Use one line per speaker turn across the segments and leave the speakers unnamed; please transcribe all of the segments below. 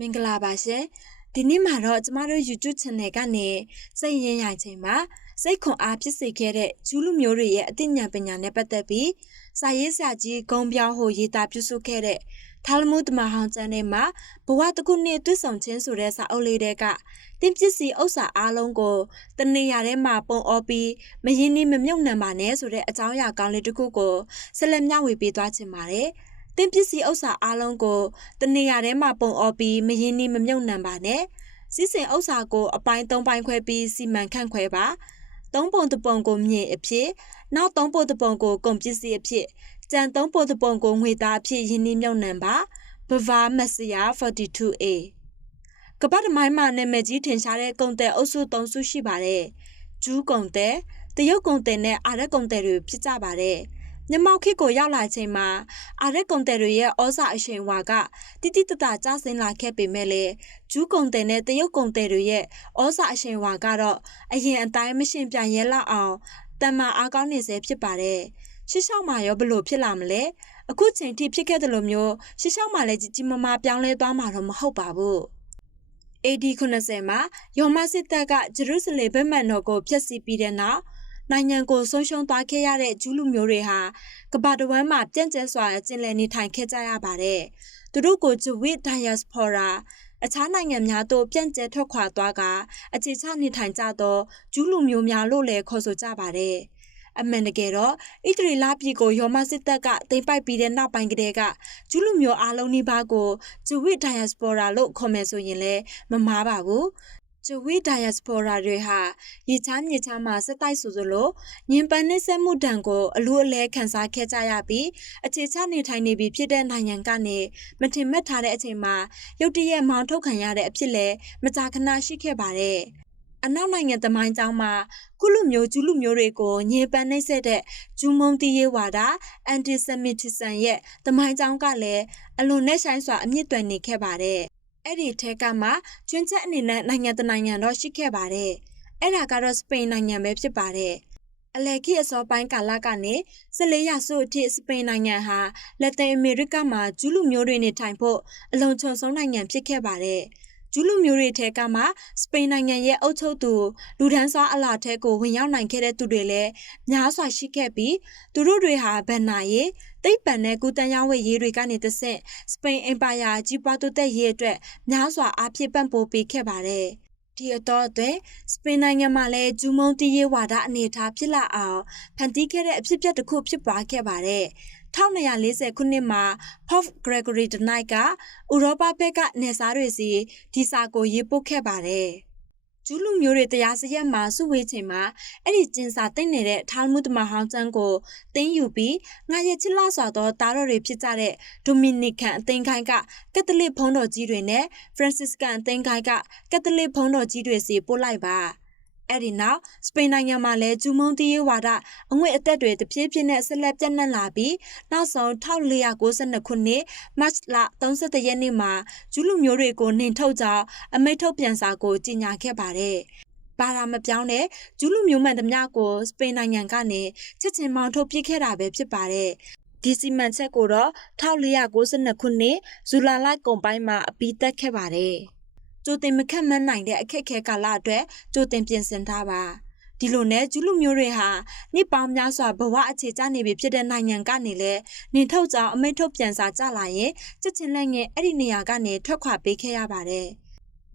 မင်္ဂလာပါရှင်ဒီနေ့မှာတော့ကျမတို့ YouTube Channel ကနေစိတ်ရင်းရိုင်ချိန်မှာစိတ်ခွန်အားဖြစ်စေခဲ့တဲ့ဂျူးလူမျိုးတွေရဲ့အသိဉာဏ်ပညာနဲ့ပတ်သက်ပြီးစာရေးဆရာကြီးဂုံပြောင်းဟိုရေးသားပြုစုခဲ့တဲ့ထာလမှုတမဟောင်းကျမ်းထဲမှာဘဝတစ်ခုနှစ်တွေ့ဆုံခြင်းဆိုတဲ့စာအုပ်လေးတွေကတင်းပစ္စည်းဥစ္စာအားလုံးကိုတနေရာထဲမှာပုံအောပြီးမရင်းနှီးမမြုပ်နှံပါနဲ့ဆိုတဲ့အကြောင်းအရာကောင်းလေးတစ်ခုကိုဆက်လက်မျှဝေပေးသွားချင်ပါတယ်။ တင်းပစ္စည်းဥစ္စာအားလုံးကိုတနေရာထဲမှာပုံအောပြီးမရင်းနှီးမမြုပ်နှံပါနဲ့။စီးစိမ်ဥစ္စာကိုအပိုင်း၃ပိုင်းခွဲပြီးစီမံခန့်ခွဲပါ။သုံးပုံတစ်ပုံကိုမြေအဖြစ်နောက်သုံးပုံတစ်ပုံကိုကုန်ပစ္စည်းအဖြစ်ကြံသုံးပုံတစ်ပုံကိုငွေသားအဖြစ်ယင်းနှိမ့်မြုံနှံပါဘဗာမက်ဆီယာ 42A ကပတ်တမိုင်းမှာနာမည်ကြီးထင်ရှားတဲ့ကုံတဲ့အုပ်စု၃စုရှိပါတယ်ဂျူးကုံတဲ့တရုတ်ကုံတဲ့နဲ့အာရက်ကုံတဲ့တွေဖြစ်ကြပါတယ် မြမောက်ခေတ်ကိုရောက်လာချိန်မှာအာရက်ကုံတဲ့တွေရဲ့ဩဇာအရှိန်ဝါကတိတိတတကျဆင်းလာခဲ့ပေမဲ့လေဂျူးကုံတဲ့နဲ့တရုတ်ကုံတဲ့တွေရဲ့ဩဇာအရှိန်ဝါကတော့အရင်အတိုင်းမရှင်ပြန်ရဲလောက်အောင်တမန်အားကောင်းနေစေဖြစ်ပါတယ်ရှစ်လျှောက်မှာရောဘလို့ဖြစ်လာမလဲအခုချိန်ထိဖြစ်ခဲ့တယ်လို့မျိုးရှစ်လျှောက်မှာလည်းကြီးကြီးမားမားပြောင်းလဲသွားမှာတော့မဟုတ်ပါဘူး AD 90မှာယောမစစ်တပ်ကဂျေရုဆလင်ဗိမာန်တော်ကိုဖျက်ဆီးပြီးတဲ့နောက် နိုင်ငံကိုဆုံးရှုံးသွားခဲ့ရတဲ့ဂျူးလူမျိုးတွေဟာကမ္ဘာတစ်ဝန်းမှာပြန့်ကျဲစွာကျင်လည်နေထိုင်ခဲ့ကြရပါတယ်။သူတို့ကိုဂျဝစ်ဒိုင်ယာစဖော်ရာအခြားနိုင်ငံများသို့ပြန့်ကျဲထွက်ခွာသွားကအခြေချနေထိုင်ကြသောဂျူးလူမျိုးများလို့လည်းခေါ်ဆိုကြပါတယ်။အမှန်တကယ်တော့ဣသရေလပြည်ကိုယောမစစ်တပ်ကတင်ပိုက်ပြီးတဲ့နောက်ပိုင်းကတည်းကဂျူးလူမျိုးအားလုံးနှိပါကိုဂျဝိဒိုင်ယာစပိုရာလို့ခေါ်မယ်ဆိုရင်လည်းမမားပါဘူး ဂျဝိဒိုင်ယာစပိုရာတွေဟာရေချမ်းမြေချမ်းမှာစက်တိုက်ဆိုသလိုညင်ပန်းနှိစက်မှုတံကိုအလူအလဲခံစားခဲ့ကြရပြီးအခြေချနေထိုင်နေပြီဖြစ်တဲ့နိုင်ငံကနေမထင်မှတ်ထားတဲ့အချိန်မှာရုတ်တရက်မောင်းထုတ်ခံရတဲ့အဖြစ်လဲမကြာခဏရှိခဲ့ပါတယ်။အနောက်နိုင်ငံသမိုင်းကြောင်းမှာကုလူမျိုးကျူးလူမျိုးတွေကိုညေပန်းနှိမ့်ဆက်တဲ့ဂျူးမုံတီးရေးဝါဒအန်တီစမီတီဆန်ရဲ့သမိုင်းကြောင်းကလည်းအလွန်နဲ့ဆိုင်စွာအမြင့်တွယ်နေခဲ့ပါတယ်။ အဲ့ဒီထဲကမှကျွန်းချက်အနေနဲ့နိုင်ငံတနိုင်ငံတော့ရှိခဲ့ပါတယ်။အဲ့ဒါကတော့စပိန်နိုင်ငံပဲဖြစ်ပါတယ်။အလယ်ခေတ်အစောပိုင်းကာလကနေ14ရာစုအထိစပိန်နိုင်ငံဟာလက်တင်အမေရိကမှာဂျူးလူမျိုးတွေနေထိုင်ဖို့အလွန်ချုံဆုံးနိုင်ငံဖြစ်ခဲ့ပါတယ်။ ဂျူးလူမျိုးတွေထဲကမှစပိန်နိုင်ငံရဲ့အုပ်ချုပ်သူလူဒန်းစားအလားထဲကိုဝင်ရောက်နိုင်ခဲ့တဲ့သူတွေလည်းများစွာရှိခဲ့ပြီးသူတို့တွေဟာဗန်နာရေးတိတ်ပံတဲ့ကုတန်ရောင်းဝယ်ရေးတွေကနေတဆင့်စပိန်အင်ပါယာကြီးပွားတိုးတက်ရေးအတွက်များစွာအားဖြည့်ပံ့ပိုးပေးခဲ့ပါတယ်ဒီအတော့အတွက်စပိန်နိုင်ငံမှာလည်းဂျူးမုံတီးရေးဝါဒအနေအထားဖြစ်လာအောင်ဖန်တီးခဲ့တဲ့အဖြစ်အပျက်တစ်ခုဖြစ်ပွားခဲ့ပါတယ်။ 1240ခုနှစ်မှာ Pope Gregory the Ninth ကဥရောပဘက်ကနေစားတွေစီဒီစာကိုရေးပို့ခဲ့ပါတယ်။ကျူးလူမျိုးတွေတရားစရက်မှာစုဝေးချိန်မှာအဲ့ဒီကျင်းစာတိတ်နေတဲ့ထာလမုတမဟောင်းကျန်းကိုတင်းယူပြီးငါရဲ့ချစ်လာစွာသောတားတော်တွေဖြစ်ကြတဲ့ဒိုမီနီကန်အသင်းခိုင်းကကက်သလစ်ဘုန်းတော်ကြီးတွေနဲ့ဖရန်စစ်ကန်အသင်းခိုင်းကကက်သလစ်ဘုန်းတော်ကြီးတွေစီပို့လိုက်ပါ။ အဲ့ဒီနောက်စပိန်နိုင်ငံမှာလည်းဂျူမုံတီးရေးဝါဒအငွေအသက်တွေတဖြည်းဖြည်းနဲ့ဆက်လက်ပြန့်နှံ့လာပြီးနောက်ဆုံး1492ခုနှစ်မတ်လ31ရက်နေ့မှာဂျူးလူမျိုးတွေကိုနှင်ထုတ်ကြောင်းအမိန့်ထုတ်ပြန်စာကိုကြေညာခဲ့ပါတယ်။ပါရာမပြောင်းတဲ့ဂျူးလူမျိုးမှန်သမျှကိုစပိန်နိုင်ငံကနေချက်ချင်းမောင်းထုတ်ပစ်ခဲ့တာပဲဖြစ်ပါတယ်။ဒီစီမံချက်ကိုတော့1492ခုနှစ်ဇူလိုင်လကုန်ပိုင်းမှာအပြီးသက်ခဲ့ပါတယ်။ ကြိုတင်မခက်မှန်းနိုင်တဲ့အခက်အခဲကာလအတွက်ကြိုတင်ပြင်ဆင်ထားပါဒီလိုနဲ့ကျူးလူမျိုးတွေဟာနှစ်ပေါင်းများစွာဘဝအခြေကျနေပြီဖြစ်တဲ့နိုင်ငံကနေလဲနေထုတ်ကြောင်အမိန့်ထုတ်ပြန်စာကြလာရင်ချက်ချင်းလက်ငယ်အဲ့ဒီနေရာကနေထွက်ခွာပေးခဲ့ရပါတယ်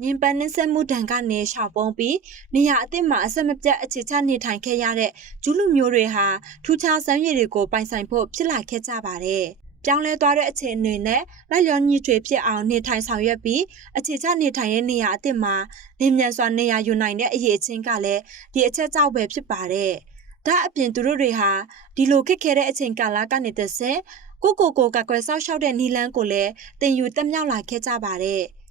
ညင်ပန်းနှဆက်မှုတံကနေရှောင်ပုံးပြီးနေရာအသစ်မှာအဆက်မပြတ်အခြေချနေထိုင်ခဲ့ရတဲ့ဂျူးလူမျိုးတွေဟာထူးခြားစမ်းရည်တွေကိုပိုင်ဆိုင်ဖို့ဖြစ်လာခဲ့ကြပါတယ်။ ပြောင်းလဲသွားတဲ့အခြေအနေနဲ့လက်လျောညီထွေဖြစ်အောင်နေထိုင်ဆောင်ရွက်ပြီးအခြေချနေထိုင်ရဲ့နေရာအသစ်မှာနေမြန်စွာနေရာယူနိုင်တဲ့အရေးချင်းကလည်းဒီအချက်ကြောင့်ပဲဖြစ်ပါတယ်။ဒါအပြင်သူတို့တွေဟာဒီလိုခက်ခဲတဲ့အချိန်ကာလကနေတဆင့်ကိုကိုကိုကကွယ်ဆောက်ရှောက်တဲ့နီလန်းကိုလည်းတင်ယူတက်မြောက်လာခဲ့ကြပါတယ်။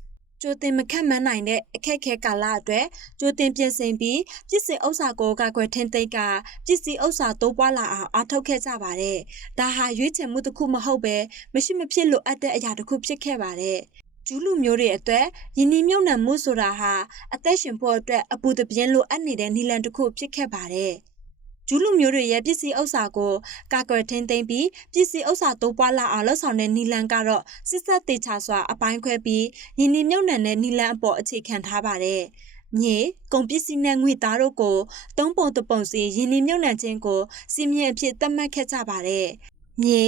ကြိုတင်မခက်မှန်းနိုင်တဲ့အခက်ခဲကာလအတွက်ကြိုတင်ပြင်ဆင်ပြီးပြစ်စင်ဥစ္စာကိုကာကွယ်ထင်းသိမ်းကပြစ်စီဥစ္စာတိုးပွားလာအောင်အားထုတ်ခဲ့ကြပါတယ်။ဒါဟာရွေးချယ်မှုတစ်ခုမဟုတ်ပဲမရှိမဖြစ်လိုအပ်တဲ့အရာတစ်ခုဖြစ်ခဲ့ပါတယ်။ကျူးလူမျိုးတွေအတွက်ယင်းနှမြုံနှံမှုဆိုတာဟာအသက်ရှင်ဖို့အတွက်အပူတပြင်းလိုအပ်နေတဲ့နီလန်တစ်ခုဖြစ်ခဲ့ပါတယ်။ ဂျူးလူမျိုးတွေရဲ့ပစ္စည်းဥစ္စာကိုကာကွယ်ထိန်းသိမ်းပြီးပစ္စည်းဥစ္စာတိုးပွားလာအောင်လှုပ်ဆောင်တဲ့နီလန်ကတော့စစ်ဆက်တေချာစွာအပိုင်းခွဲပြီးယင်းဒီမြုပ်နှံတဲ့နီလန်အပေါ်အခြေခံထားပါတယ်။မြေကုန်ပစ္စည်းနဲ့ငွေသားတို့ကိုသုံးပုံတစ်ပုံစီယင်းဒီမြုပ်နှံခြင်းကိုစီမင်းအဖြစ်သတ်မှတ်ခဲ့ကြပါတယ်။ မြေ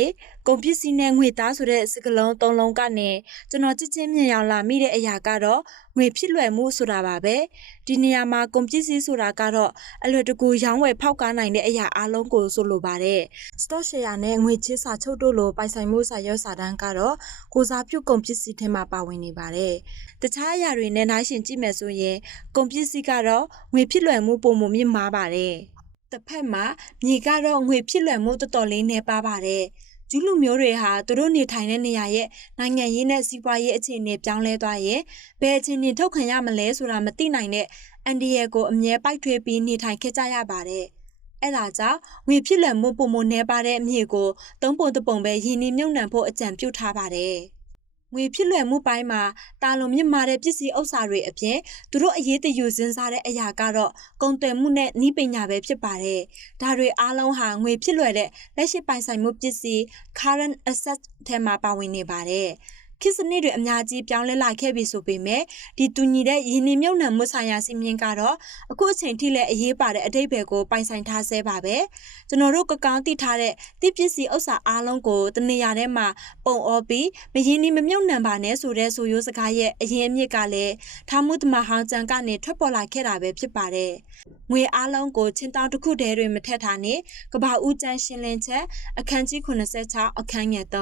ကုန်ပစ္စည်းနဲ့ငွေသားဆိုတဲ့စကားလုံးသုံးလုံးကနေကျွန်တော်ချစ်ချင်းမြင်ရောက်လာမိတဲ့အရာကတော့ငွေဖြစ်လွယ်မှုဆိုတာပါပဲဒီနေရာမှာကုန်ပစ္စည်းဆိုတာကတော့အလွယ်တကူရောင်းဝယ်ဖောက်ကားနိုင်တဲ့အရာအလုံးကိုဆိုလိုပါတယ် stock share နဲ့ငွေချေးစာချုပ်တို့လိုပိုင်ဆိုင်မှုစာရွက်စာတမ်းကတော့ကိုစားပြုကုန်ပစ္စည်းထဲမှာပါဝင်နေပါတယ်တခြားအရာတွေနဲ့နှိုင်းယှဉ်ကြည့်မယ်ဆိုရင်ကုန်ပစ္စည်းကတော့ငွေဖြစ်လွယ်မှုပုံမှုမြင့်မားပါတယ် တစ်ဖက်မှာမြေကတော့ငွေဖြစ်လွယ်မှုတော်တော်လေးနေပါပါတယ်ကျူးလူမျိုးတွေဟာသူတို့နေထိုင်တဲ့နေရာရဲ့နိုင်ငံရေးနဲ့စီးပွားရေးအခြေအနေပြောင်းလဲသွားရင်ဘယ်အခြေအနေထုတ်ခံရမလဲဆိုတာမသိနိုင်တဲ့အန်ဒီရဲ့ကိုအမြဲပိုက်ထွေးပြီးနေထိုင်ခဲ့ကြရပါတယ်။အဲဒါကြောင့်ငွေဖြစ်လွယ်မှုပုံမနေပါတဲ့အမြေကိုသုံးပုံတစ်ပုံပဲရင်းနှီးမြုပ်နှံဖို့အကြံပြုထားပါတယ်။ ငွေဖြစ်လွယ်မှုပိုင်းမှာတာလုံမြင့်မာတဲ့ပစ္စည်းဥစ္စာတွေအပြင်သူတို့အရေးတယူစဉ်းစားတဲ့အရာကတော့ကုန်သွယ်မှုနဲ့နှီးပညာပဲဖြစ်ပါတယ်။ဒါတွေအားလုံးဟာငွေဖြစ်လွယ်တဲ့လက်ရှိပိုင်ဆိုင်မှုပစ္စည်း current asset ထဲမှာပါဝင်နေပါတယ်။ ခေတ်စနစ်တွေအများကြီးပြောင်းလဲလာခဲ့ပြီဆိုပေမဲ့ဒီတူညီတဲ့ယင်းနှမြုံနှံမှုဆိုင်ရာစီမင်းကတော့အခုအချိန်ထိလည်းအရေးပါတဲ့အတိတ်ဘယ်ကိုပိုင်ဆိုင်ထားဆဲပါပဲကျွန်တော်တို့ကကောင်းသိထားတဲ့တိပစ္စည်းဥစ္စာအားလုံးကိုတနေရာထဲမှာပုံအောပြီးမယင်းနှမမြုံနှံပါနဲ့ဆိုတဲ့ဆိုရိုးစကားရဲ့အရင်အမြစ်ကလည်းထားမှုတမဟောင်းကျန်ကနေထွက်ပေါ်လာခဲ့တာပဲဖြစ်ပါတယ်ငွေအားလုံးကိုချင်းတောင်းတစ်ခုတည်းတွင်မထက်ထားနဲ့ကဘာဦးကျန်းရှင်းလင်းချက်အခန်းကြီး86အခန်းငယ်3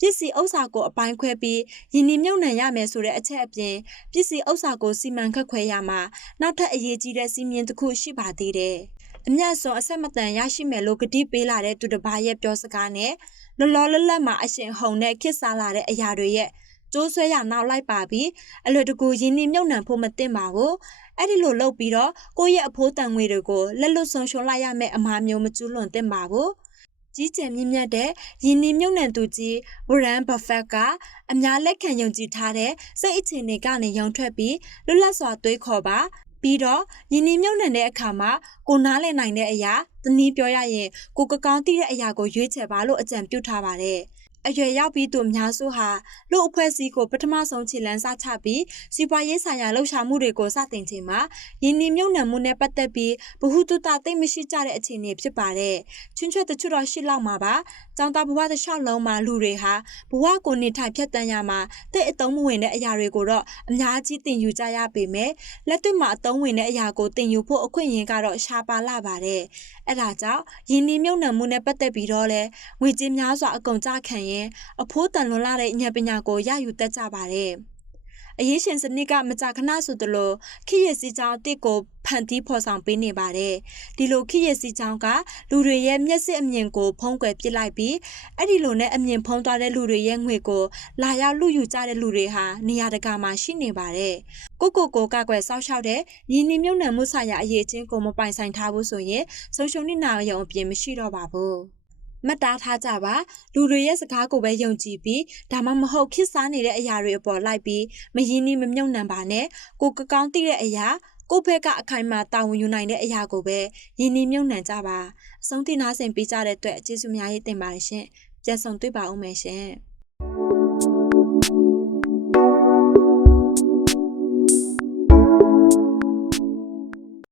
ပစ္စည်းဥစ္စာကိုအပိုင်းခွဲပြီးယင်းဒီမြုပ်နှံရမယ်ဆိုတဲ့အချက်အပြင်ပစ္စည်းဥစ္စာကိုစီမံခန့်ခွဲရမှာနောက်ထပ်အရေးကြီးတဲ့စီမင်းတစ်ခုရှိပါသေးတယ်။အမျက်ဆုံးအဆက်မတန်ရရှိမယ်လို့ကတိပေးလာတဲ့သူတစ်ပါးရဲ့ပြောစကားနဲ့လောလောလတ်လတ်မှာအရှင်ဟုန်နဲ့ခစ်စားလာတဲ့အရာတွေရဲ့ကျိုးဆွဲရနောက်လိုက်ပါပြီးအလွယ်တကူရင်းနှီးမြုပ်နှံဖို့မသင့်ပါဘူး။အဲ့ဒီလိုလုပ်ပြီးတော့ကိုယ့်ရဲ့အဖိုးတန်ငွေတွေကိုလက်လွတ်ဆုံးရှုံးလိုက်ရမယ့်အမှားမျိုးမကျူးလွန်သင့်ပါဘူး။ ကြီးကျယ်မြင့်မြတ်တဲ့ယင်းနီမြုပ်နှံသူကြီးဝရန်ဘဖက်ကအများလက်ခံယုံကြည်ထားတဲ့စိတ်အခြေအနေကနေရောင်ထွက်ပြီးလွတ်လပ်စွာတွေးခေါ်ပါပြီးတော့ယင်းနီမြုပ်နှံတဲ့အခါမှာကိုနားလည်နိုင်တဲ့အရာတနည်းပြောရရင်ကိုကကောင်းသိတဲ့အရာကိုရွေးချယ်ပါလို့အကြံပြုထားပါတယ်။ အရွယ်ရောက်ပြီးသူအများစုဟာလူအဖွဲ့အစည်းကိုပထမဆုံးခြေလှမ်းစချပြီးစီးပွားရေးဆိုင်ရာလှုပ်ရှားမှုတွေကိုစတင်ချိန်မှာယင်းဒီမြုံနှံမှုနဲ့ပတ်သက်ပြီးဘ ഹു တုတသိမ့်မရှိကြတဲ့အခြေအနေဖြစ်ပါတယ်။ချွန်းချွတ်တချို့တော့ရှိလောက်မှာပါ။ចောင်းသားဘဝတစ်လျှောက်လုံးမှာလူတွေဟာဘဝကိုနေထိုင်ဖြတ်တန်းရမှာတဲ့အတုံးမဝင်တဲ့အရာတွေကိုတော့အများကြီးတင်ယူကြရပေမဲ့လက်တွေ့မှာအတုံးဝင်တဲ့အရာကိုတင်ယူဖို့အခွင့်အရေးကတော့ရှားပါလာပါတယ်။အဲဒါကြောင့်ယင်းဒီမြုံနှံမှုနဲ့ပတ်သက်ပြီးတော့လဲငွေကြေးများစွာအကုန်ကြခံရင်အဖိုးတန်လွန်လာတဲ့ဉာဏ်ပညာကိုရယူတတ်ကြပါတယ်။အရေးရှင်စနစ်ကမကြာခဏဆိုသလိုခိရစီချောင်းအစ်ကိုဖန်တီးဖော်ဆောင်ပေးနေပါတယ်။ဒီလိုခိရစီချောင်းကလူတွေရဲ့မျက်စိအမြင်ကိုဖုံးကွယ်ပစ်လိုက်ပြီးအဲ့ဒီလိုနဲ့အမြင်ဖုံးသွားတဲ့လူတွေရဲ့ငွေကိုလာရောက်လူယူကြတဲ့လူတွေဟာနေရာတကာမှာရှိနေပါတယ်။ကိုကိုကိုကကွယ်စောက်ရှောက်တဲ့ရင်းနှီးမြုပ်နှံမှုဆိုင်ရာအရေးချင်းကိုမပိုင်ဆိုင်ထားဘူးဆိုရင်ဆုံးရှုံးနေနာရုံအပြင်မရှိတော့ပါဘူး။ မှတ်သားထားကြပါလူတွေရဲ့စကားကိုပဲယုံကြည်ပြီးဒါမှမဟုတ်ခစ်စားနေတဲ့အရာတွေအပေါ်လိုက်ပြီးမရင်းနှီးမမြုပ်နှံပါနဲ့ကိုကကောင်းသိတဲ့အရာကိုဖက်ကအခိုင်အမာတာဝန်ယူနိုင်တဲ့အရာကိုပဲရင်းနှီးမြုပ်နှံကြပါအဆုံးတင်နာဆင်ပေးကြတဲ့အတွက်ကျေးဇူးများကြီးတင်ပါတယ်ရှင်ပြန်ဆောင်တွေ့ပါဦးမယ်ရှင်